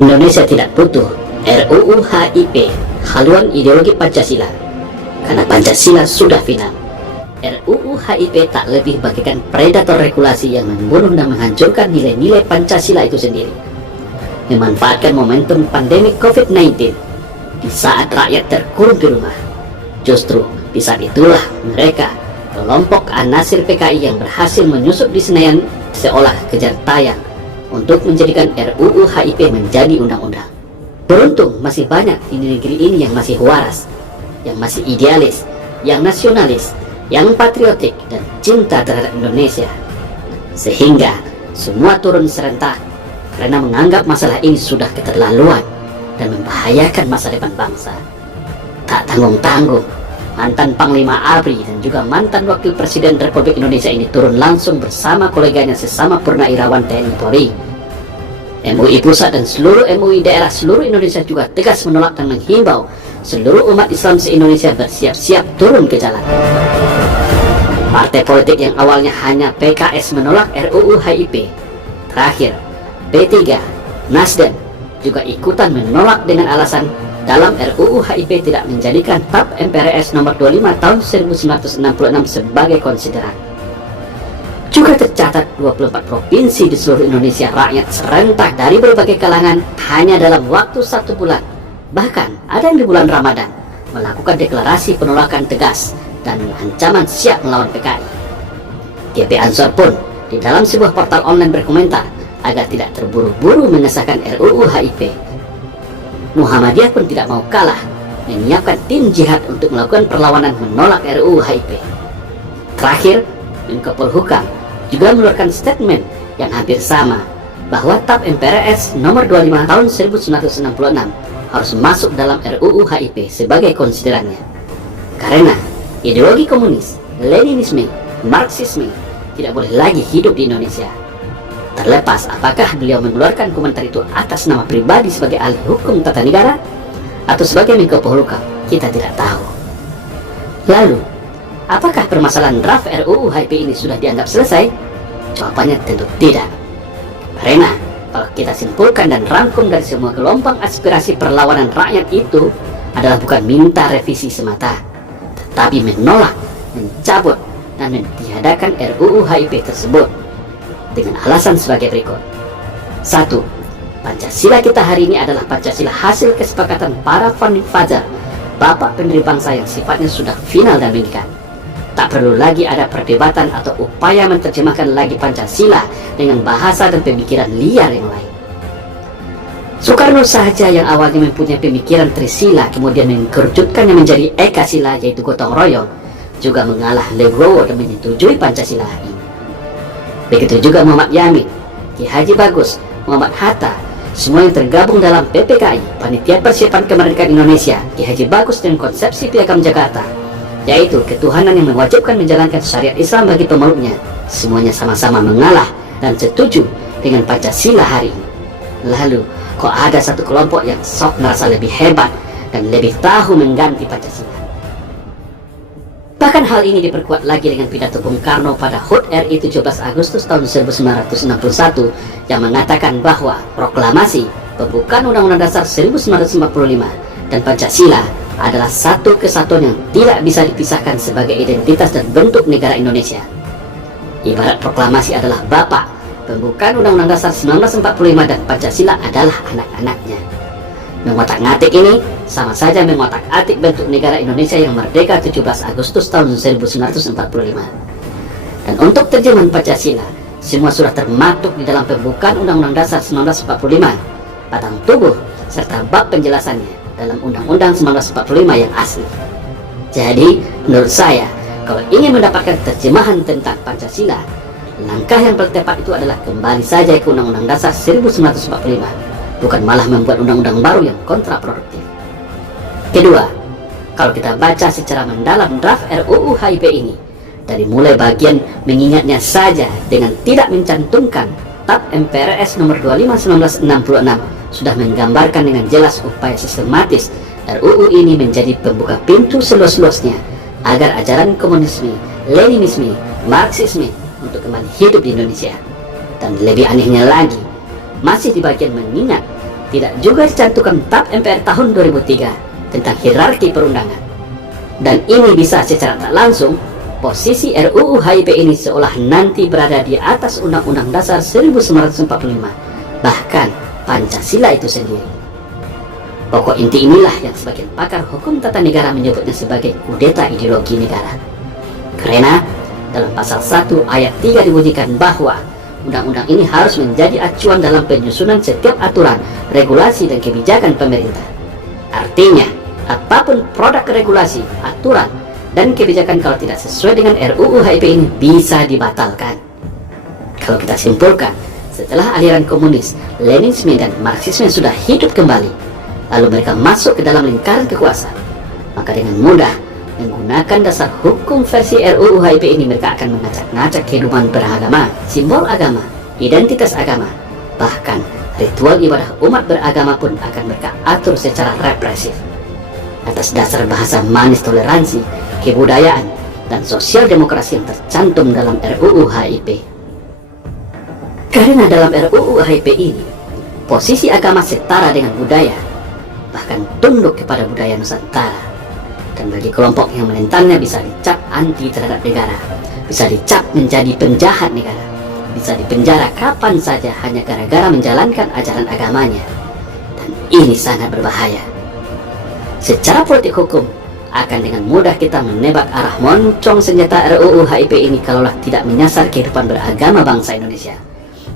Indonesia tidak butuh RUU HIP, haluan ideologi Pancasila, karena Pancasila sudah final. RUU HIP tak lebih bagaikan predator regulasi yang membunuh dan menghancurkan nilai-nilai Pancasila itu sendiri. Memanfaatkan momentum pandemi COVID-19 di saat rakyat terkurung di rumah. Justru di saat itulah mereka, kelompok An-Nasir PKI yang berhasil menyusup di Senayan seolah kejar tayang untuk menjadikan RUU HIP menjadi undang-undang. Beruntung masih banyak di negeri ini yang masih waras, yang masih idealis, yang nasionalis, yang patriotik dan cinta terhadap Indonesia, sehingga semua turun serentak karena menganggap masalah ini sudah keterlaluan dan membahayakan masa depan bangsa. Tak tanggung-tanggung, mantan Panglima ABRI dan juga mantan Wakil Presiden Republik Indonesia ini turun langsung bersama koleganya sesama Purnawirawan TNI Polri. MUI Pusat dan seluruh MUI daerah seluruh Indonesia juga tegas menolak dan menghimbau seluruh umat Islam se-Indonesia bersiap-siap turun ke jalan. Partai politik yang awalnya hanya PKS menolak RUU HIP, terakhir P3, Nasdem juga ikutan menolak dengan alasan dalam RUU HIP tidak menjadikan TAP MPRS nomor 25 tahun 1966 sebagai konsideran. Juga tercatat 24 provinsi di seluruh Indonesia rakyat serentak dari berbagai kalangan hanya dalam waktu 1 bulan, bahkan ada yang di bulan Ramadan, melakukan deklarasi penolakan tegas dan ancaman siap melawan PKI. GP Ansor pun di dalam sebuah portal online berkomentar agar tidak terburu-buru mengesahkan RUU HIP. Muhammadiyah pun tidak mau kalah, menyiapkan tim jihad untuk melakukan perlawanan menolak RUU HIP. Terakhir, Menko Polhukam juga mengeluarkan statement yang hampir sama, bahwa TAP MPRS nomor 25 tahun 1966 harus masuk dalam RUU HIP sebagai konsiderannya. Karena ideologi komunis, Leninisme, Marxisme tidak boleh lagi hidup di Indonesia. Terlepas apakah beliau mengeluarkan komentar itu atas nama pribadi sebagai ahli hukum tata negara atau sebagai Menko Polhukam, kita tidak tahu. Lalu, apakah permasalahan draft RUU HIP ini sudah dianggap selesai? Jawabannya tentu tidak. Karena kalau kita simpulkan dan rangkum dari semua gelombang aspirasi perlawanan rakyat itu adalah bukan minta revisi semata, tetapi menolak, mencabut, dan mentiadakan RUU HIP tersebut dengan alasan sebagai berikut. 1. Pancasila kita hari ini adalah Pancasila hasil kesepakatan para founding father, bapak pendiri bangsa yang sifatnya sudah final dan mengikat. Tak perlu lagi ada perdebatan atau upaya menerjemahkan lagi Pancasila dengan bahasa dan pemikiran liar yang lain. Soekarno saja yang awalnya mempunyai pemikiran Trisila kemudian mengkerucutkannya menjadi Ekasila yaitu gotong royong, juga mengalah legowo dan menyetujui Pancasila ini. Begitu juga Muhammad Yamin, Ki Haji Bagus, Muhammad Hatta, semua yang tergabung dalam PPKI, Panitia Persiapan Kemerdekaan Indonesia, Ki Haji Bagus dan konsepsi Piagam Jakarta, yaitu ketuhanan yang mewajibkan menjalankan syariat Islam bagi pemeluknya, semuanya sama-sama mengalah dan setuju dengan Pancasila hari ini. Lalu, kok ada satu kelompok yang sok merasa lebih hebat dan lebih tahu mengganti Pancasila? Bahkan hal ini diperkuat lagi dengan pidato Bung Karno pada HUT RI 17 Agustus tahun 1961 yang mengatakan bahwa proklamasi pembukaan Undang-Undang Dasar 1945 dan Pancasila adalah satu kesatuan yang tidak bisa dipisahkan sebagai identitas dan bentuk negara Indonesia. Ibarat proklamasi adalah bapak, pembukaan Undang-Undang Dasar 1945 dan Pancasila adalah anak-anaknya. Mengotak-ngatik ini sama saja mengotak-atik bentuk negara Indonesia yang merdeka 17 Agustus tahun 1945. Dan untuk terjemahan Pancasila, semua sudah termaktub di dalam pembukaan Undang-Undang Dasar 1945, batang tubuh serta bab penjelasannya dalam Undang-Undang 1945 yang asli. Jadi, menurut saya, kalau ingin mendapatkan terjemahan tentang Pancasila, langkah yang paling tepat itu adalah kembali saja ke Undang-Undang Dasar 1945, bukan malah membuat undang-undang baru yang kontraproduktif. Kedua, kalau kita baca secara mendalam draft RUU HIP ini, dari mulai bagian mengingatnya saja dengan tidak mencantumkan TAP MPRS nomor 25 1966 sudah menggambarkan dengan jelas upaya sistematis RUU ini menjadi pembuka pintu seluas-luasnya agar ajaran komunisme, Leninisme, Marxisme untuk kembali hidup di Indonesia. Dan lebih anehnya lagi, masih di bagian mengingat tidak juga dicantumkan TAP MPR tahun 2003 tentang hierarki perundangan. Dan ini bisa secara tak langsung, posisi RUU HIP ini seolah nanti berada di atas Undang-Undang Dasar 1945, bahkan Pancasila itu sendiri. Pokok inti inilah yang sebagian pakar hukum tata negara menyebutnya sebagai kudeta ideologi negara. Karena dalam pasal 1 ayat 3 dibunyikan bahwa undang-undang ini harus menjadi acuan dalam penyusunan setiap aturan, regulasi, dan kebijakan pemerintah. Artinya, apapun produk regulasi, aturan, dan kebijakan kalau tidak sesuai dengan RUU HIP ini bisa dibatalkan. Kalau kita simpulkan, setelah aliran komunis, Leninisme, dan Marxisme sudah hidup kembali, lalu mereka masuk ke dalam lingkaran kekuasaan, maka dengan mudah menggunakan dasar hukum versi RUU HIP ini mereka akan mengacak-ngacak kehidupan beragama, simbol agama, identitas agama, bahkan ritual ibadah umat beragama pun akan mereka atur secara represif atas dasar bahasa manis toleransi, kebudayaan, dan sosial demokrasi yang tercantum dalam RUU HIP. Karena dalam RUU HIP ini, posisi agama setara dengan budaya, bahkan tunduk kepada budaya Nusantara. Dan bagi kelompok yang menentangnya bisa dicap anti terhadap negara, bisa dicap menjadi penjahat negara, bisa dipenjara kapan saja hanya gara-gara menjalankan ajaran agamanya. Dan ini sangat berbahaya. Secara politik hukum, akan dengan mudah kita menebak arah moncong senjata RUU HIP ini kalaulah tidak menyasar kehidupan beragama bangsa Indonesia.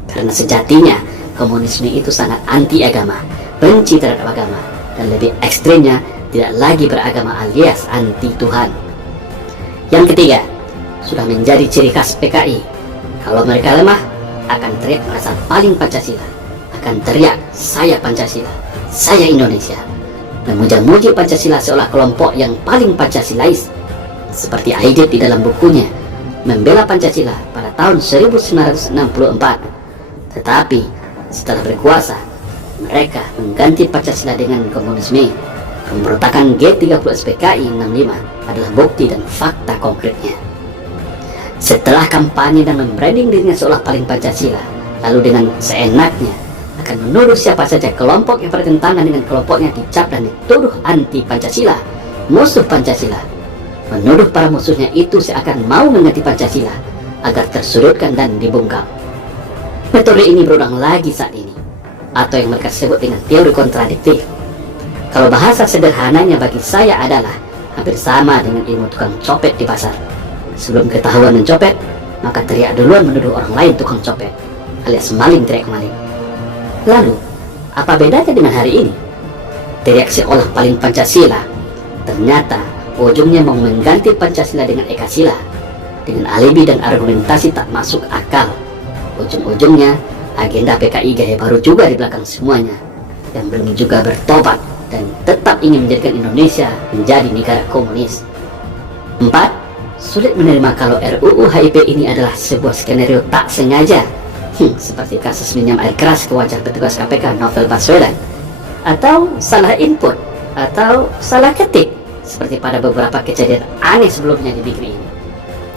Karena sejatinya, komunisme itu sangat anti agama, benci terhadap agama, dan lebih ekstrimnya, tidak lagi beragama alias anti Tuhan. Yang ketiga, sudah menjadi ciri khas PKI. Kalau mereka lemah, akan teriak merasa paling Pancasila, akan teriak saya Pancasila, saya Indonesia, memuja-muji Pancasila seolah kelompok yang paling Pancasilais, seperti Aidit di dalam bukunya Membela Pancasila pada tahun 1964. Tetapi setelah berkuasa, mereka mengganti Pancasila dengan komunisme. Pemberontakan G30 SPKI 65 adalah bukti dan fakta konkretnya. Setelah kampanye dan membranding dirinya seolah paling Pancasila, lalu dengan seenaknya akan menuduh siapa saja kelompok yang bertentangan dengan kelompoknya dicap dan dituduh anti Pancasila, musuh Pancasila. Menuduh para musuhnya itu seakan mau mengganti Pancasila agar tersudutkan dan dibungkam. Metode ini berulang lagi saat ini, atau yang mereka sebut dengan teori kontradiktif. Kalau bahasa sederhananya bagi saya adalah hampir sama dengan ilmu tukang copet di pasar. Sebelum ketahuan mencopet, maka teriak duluan menuduh orang lain tukang copet, alias maling teriak maling. Lalu, apa bedanya dengan hari ini? Teriak seolah paling Pancasila, ternyata ujungnya mau mengganti Pancasila dengan Ekasila, dengan alibi dan argumentasi tak masuk akal. Ujung-ujungnya, agenda PKI gaya baru juga di belakang semuanya, yang belum juga bertobat dan tetap ingin menjadikan Indonesia menjadi negara komunis. 4. Sulit menerima kalau RUU HIP ini adalah sebuah skenario tak sengaja, seperti kasus minyak air keras ke wajah petugas KPK Novel Baswedan, atau salah input, atau salah ketik, seperti pada beberapa kejadian aneh sebelumnya di negeri ini.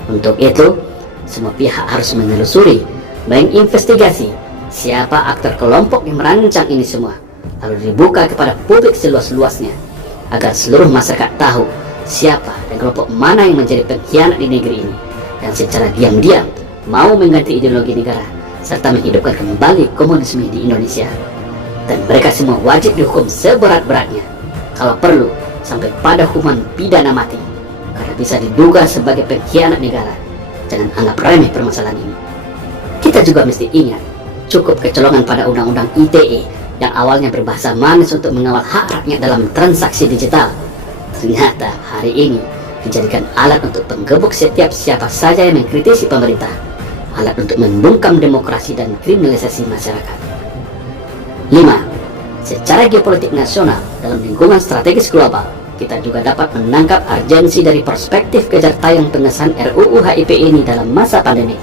Untuk itu, semua pihak harus menelusuri, menginvestigasi siapa aktor kelompok yang merancang ini semua, lalu dibuka kepada publik seluas-luasnya, agar seluruh masyarakat tahu siapa dan kelompok mana yang menjadi pengkhianat di negeri ini, dan secara diam-diam mau mengganti ideologi negara, serta menghidupkan kembali komunisme di Indonesia. Dan mereka semua wajib dihukum seberat-beratnya, kalau perlu sampai pada hukuman pidana mati, karena bisa diduga sebagai pengkhianat negara. Jangan anggap remeh permasalahan ini. Kita juga mesti ingat, cukup kecolongan pada undang-undang ITE yang awalnya berbahasa manis untuk mengawal hak rakyat dalam transaksi digital, ternyata hari ini dijadikan alat untuk penggebuk setiap siapa saja yang mengkritisi pemerintah, alat untuk membungkam demokrasi dan kriminalisasi masyarakat. 5. Secara geopolitik nasional dalam lingkungan strategis global, kita juga dapat menangkap urgensi dari perspektif kejar tayang pengesahan RUU HIP ini dalam masa pandemi.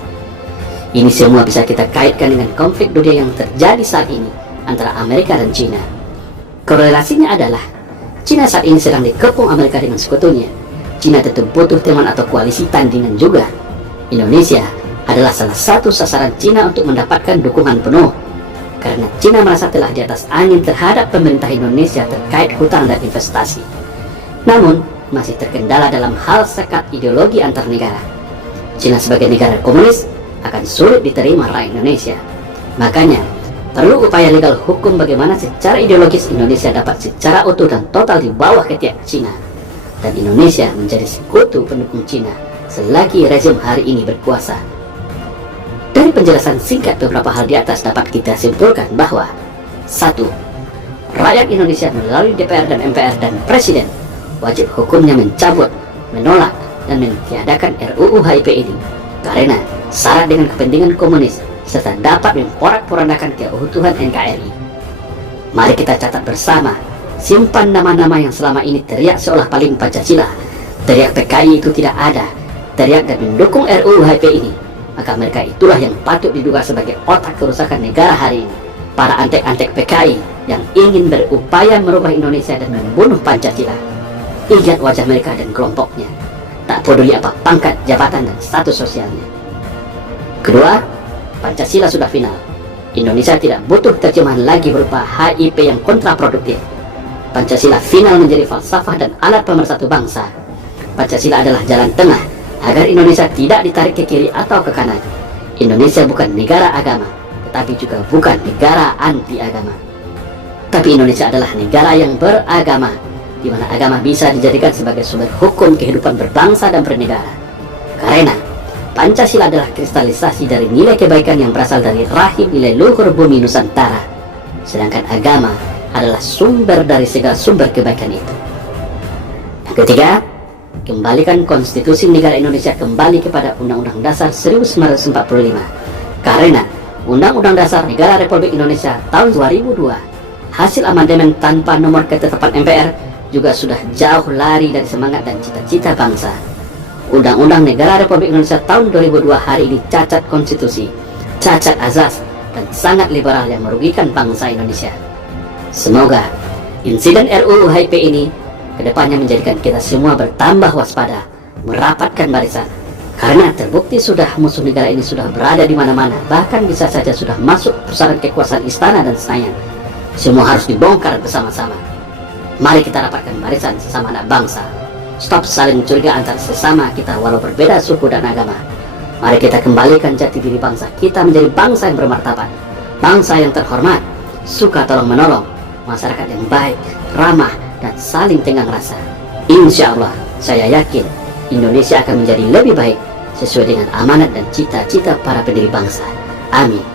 Ini semua bisa kita kaitkan dengan konflik dunia yang terjadi saat ini antara Amerika dan China. Korelasinya adalah China saat ini sedang dikepung Amerika dengan sekutunya. China tentu butuh teman atau koalisi tandingan juga. Indonesia adalah salah satu sasaran China untuk mendapatkan dukungan penuh. karena Cina merasa telah di atas angin terhadap pemerintah Indonesia terkait hutang dan investasi. Namun, masih terkendala dalam hal sekat ideologi antar negara. Cina sebagai negara komunis akan sulit diterima rakyat Indonesia. Makanya, perlu upaya legal hukum bagaimana secara ideologis Indonesia dapat secara utuh dan total di bawah ketiak Cina, dan Indonesia menjadi sekutu pendukung Cina selagi rezim hari ini berkuasa. Dari penjelasan singkat beberapa hal di atas dapat kita simpulkan bahwa 1. Rakyat Indonesia melalui DPR dan MPR dan Presiden wajib hukumnya mencabut, menolak, dan mentiadakan RUU HIP ini karena syarat dengan kepentingan komunis serta dapat memporak-porandakan keutuhan NKRI. Mari kita catat bersama, simpan nama-nama yang selama ini teriak seolah paling Pancasila, teriak PKI itu tidak ada, teriak dan mendukung RUU HIP ini, maka mereka itulah yang patut diduga sebagai otak kerusakan negara hari ini. Para antek-antek PKI yang ingin berupaya merubah Indonesia dan membunuh Pancasila. Lihat wajah mereka dan kelompoknya, tak peduli apa pangkat, jabatan, dan status sosialnya. Kedua, Pancasila sudah final. Indonesia tidak butuh terjemahan lagi berupa HIP yang kontraproduktif. Pancasila final menjadi falsafah dan alat pemersatu bangsa. Pancasila adalah jalan tengah agar Indonesia tidak ditarik ke kiri atau ke kanan. Indonesia bukan negara agama, tetapi juga bukan negara anti agama. Tapi Indonesia adalah negara yang beragama, di mana agama bisa dijadikan sebagai sumber hukum kehidupan berbangsa dan bernegara. Karena Pancasila adalah kristalisasi dari nilai kebaikan yang berasal dari rahim nilai luhur bumi Nusantara, sedangkan agama adalah sumber dari segala sumber kebaikan itu. Yang ketiga, kembalikan konstitusi negara Indonesia kembali kepada Undang-Undang Dasar 1945, karena Undang-Undang Dasar Negara Republik Indonesia tahun 2002 hasil amandemen tanpa nomor ketetapan MPR juga sudah jauh lari dari semangat dan cita-cita bangsa. Undang-Undang Negara Republik Indonesia tahun 2002 hari ini cacat konstitusi, cacat azas, dan sangat liberal yang merugikan bangsa Indonesia. Semoga insiden RUU HIP ini kedepannya menjadikan kita semua bertambah waspada, merapatkan barisan, karena terbukti sudah musuh negara ini sudah berada di mana-mana, bahkan bisa saja sudah masuk pusaran kekuasaan istana dan Senayan. Semua harus dibongkar bersama-sama. Mari kita rapatkan barisan sesama anak bangsa. Stop saling curiga antar sesama kita walau berbeda suku dan agama. Mari kita kembalikan jati diri bangsa kita menjadi bangsa yang bermartabat, bangsa yang terhormat, suka tolong menolong, masyarakat yang baik, ramah, dan saling tenggang rasa. Insya Allah, saya yakin Indonesia akan menjadi lebih baik sesuai dengan amanat dan cita-cita para pendiri bangsa. Amin.